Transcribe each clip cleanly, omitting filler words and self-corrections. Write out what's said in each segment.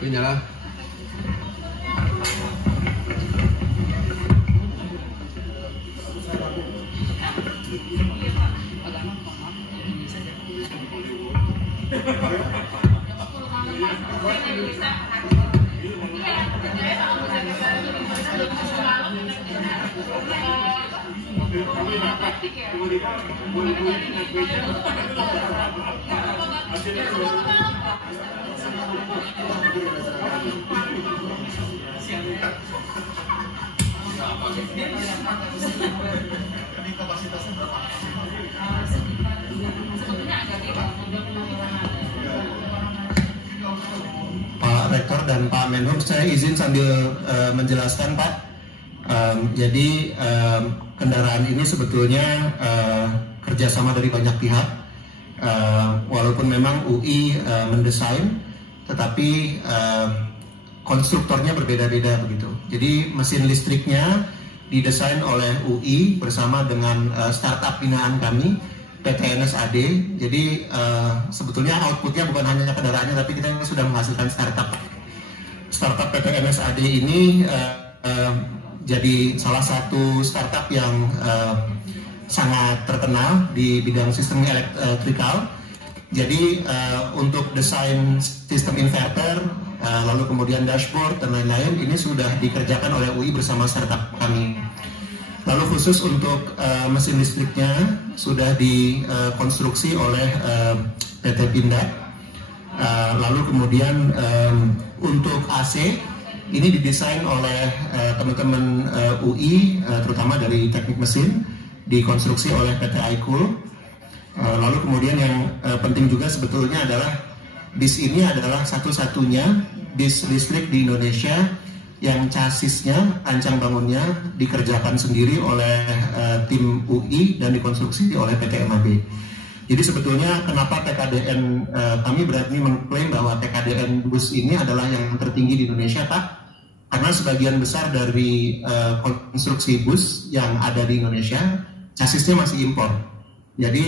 Oke, nyala. Pak Rektor dan Pak Menhub, saya izin sambil menjelaskan Pak. Jadi kendaraan ini sebetulnya kerjasama dari banyak pihak. Walaupun memang UI mendesain, tetapi konstruktornya berbeda-beda begitu. Jadi mesin listriknya didesain oleh UI bersama dengan startup binaan kami, PT NSAD. Jadi sebetulnya outputnya bukan hanya kendaraannya, tapi kita sudah menghasilkan startup. Startup PT NSAD ini jadi salah satu startup yang sangat terkenal di bidang sistem elektrikal. Jadi untuk desain sistem inverter, lalu kemudian dashboard dan lain-lain, ini sudah dikerjakan oleh UI bersama startup kami. Lalu khusus untuk mesin listriknya sudah dikonstruksi oleh PT Pindad. Lalu kemudian untuk AC ini didesain oleh teman-teman UI, terutama dari teknik mesin, dikonstruksi oleh PT iCool. Lalu kemudian yang penting juga sebetulnya adalah bis ini adalah satu-satunya bis listrik di Indonesia yang chassisnya, ancang bangunnya dikerjakan sendiri oleh tim UI dan dikonstruksi oleh PT MAB. Jadi sebetulnya kenapa TKDN kami berani mengklaim bahwa TKDN bus ini adalah yang tertinggi di Indonesia, Pak? Karena sebagian besar dari konstruksi bus yang ada di Indonesia chassisnya masih impor. Jadi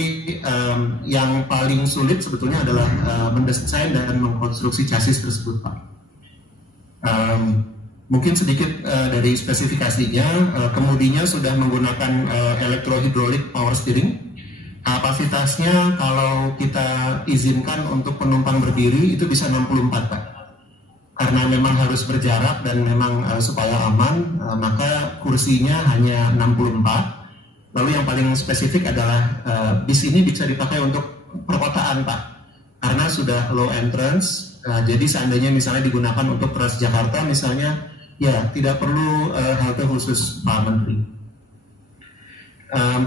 yang paling sulit sebetulnya adalah mendesain dan mengkonstruksi chassis tersebut, Pak. Mungkin sedikit dari spesifikasinya, kemudinya sudah menggunakan electro-hydraulic power steering. Kapasitasnya kalau kita izinkan untuk penumpang berdiri itu bisa 64, Pak. Karena memang harus berjarak dan memang supaya aman, maka kursinya hanya 64. Lalu yang paling spesifik adalah bis ini bisa dipakai untuk perkotaan, Pak. Karena sudah low entrance, jadi seandainya misalnya digunakan untuk Transjakarta misalnya, ya tidak perlu halte khusus, Pak Menteri.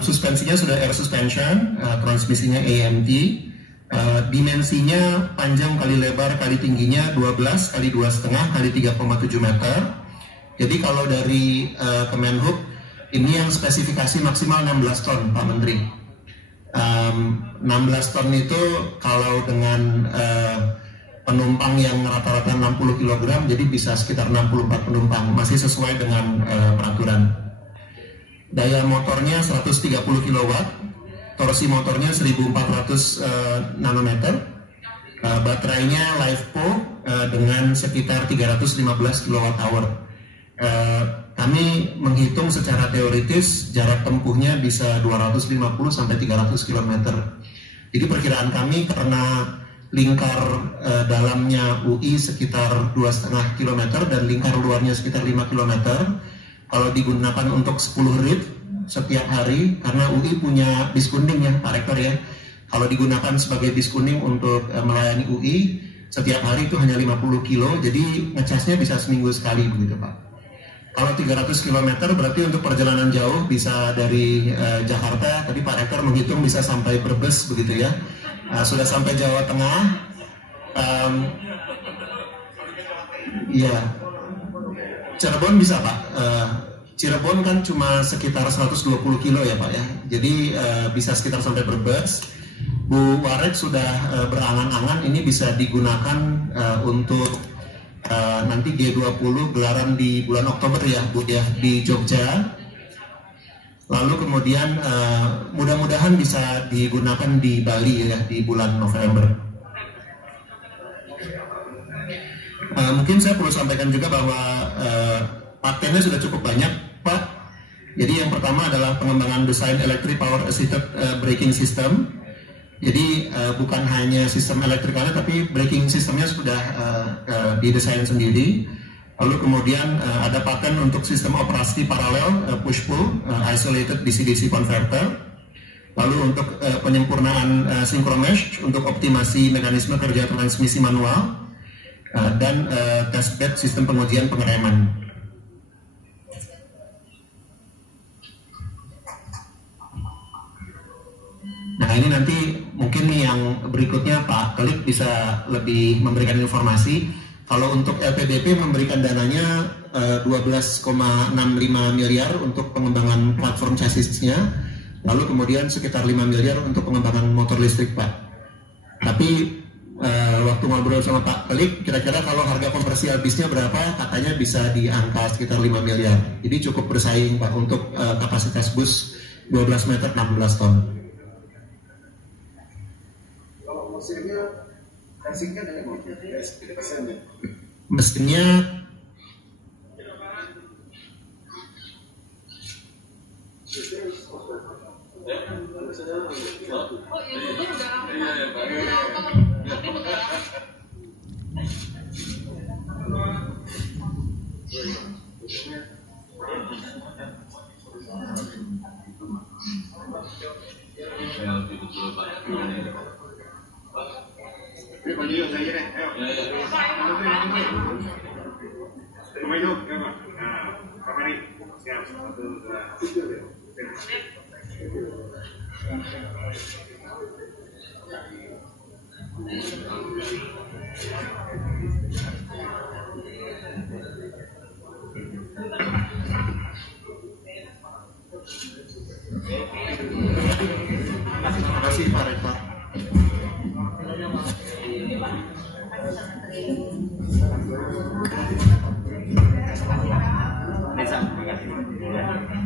Suspensinya sudah air suspension, transmisinya AMT, dimensinya panjang kali lebar kali tingginya 12 kali 2,5 kali 3,7 meter. Jadi kalau dari Kemenhub, ini yang spesifikasi maksimal 16 ton, Pak Menteri. 16 ton itu kalau dengan penumpang yang rata-rata 60 kg, jadi bisa sekitar 64 penumpang, masih sesuai dengan peraturan. Daya motornya 130 kW, torsi motornya 1400 nanometer, baterainya LiFePO dengan sekitar 315 kWh. Kami menghitung secara teoritis jarak tempuhnya bisa 250 sampai 300 km. Jadi perkiraan kami karena lingkar dalamnya UI sekitar 2,5 km dan lingkar luarnya sekitar 5 km. Kalau digunakan untuk 10 rit setiap hari, karena UI punya bis kuning ya Pak Rektor ya. Kalau digunakan sebagai bis kuning untuk melayani UI, setiap hari itu hanya 50 kilo, jadi ngecasnya bisa seminggu sekali begitu Pak. Kalau 300 km berarti untuk perjalanan jauh bisa dari Jakarta, tadi Pak Rektor menghitung bisa sampai Brebes begitu ya. Sudah sampai Jawa Tengah, ya Cirebon bisa Pak. Cirebon kan cuma sekitar 120 kilo ya Pak ya. Jadi bisa sekitar sampai Brebes. Bu Waret sudah berangan-angan ini bisa digunakan untuk nanti G20 gelaran di bulan Oktober ya Bu ya di Jogja. Lalu kemudian mudah-mudahan bisa digunakan di Bali ya di bulan November. Mungkin saya perlu sampaikan juga bahwa patennya sudah cukup banyak, Pak. Jadi yang pertama adalah pengembangan desain electric power assisted braking system. Jadi bukan hanya sistem elektrikalnya, tapi braking sistemnya sudah didesain sendiri. Lalu kemudian ada paten untuk sistem operasi paralel push-pull isolated DC-DC converter. Lalu untuk penyempurnaan synchromesh untuk optimasi mekanisme kerja transmisi manual. Dan testbed sistem pengujian pengereman. Nah ini nanti mungkin nih yang berikutnya Pak Khalid bisa lebih memberikan informasi. Kalau untuk LPDP memberikan dananya 12,65 miliar untuk pengembangan platform chassisnya, lalu kemudian sekitar 5 miliar untuk pengembangan motor listrik Pak. Tapi waktu ngobrol sama Pak Khalid, kira-kira kalau harga konversi habisnya berapa, katanya bisa di angka sekitar 5 miliar. Jadi cukup bersaing Pak untuk kapasitas bus 12 meter 16 ton. Kalau mesinnya, mesinnya dengan mesinnya? Mesinnya terima kasih Pak Rektor. Terima kasih.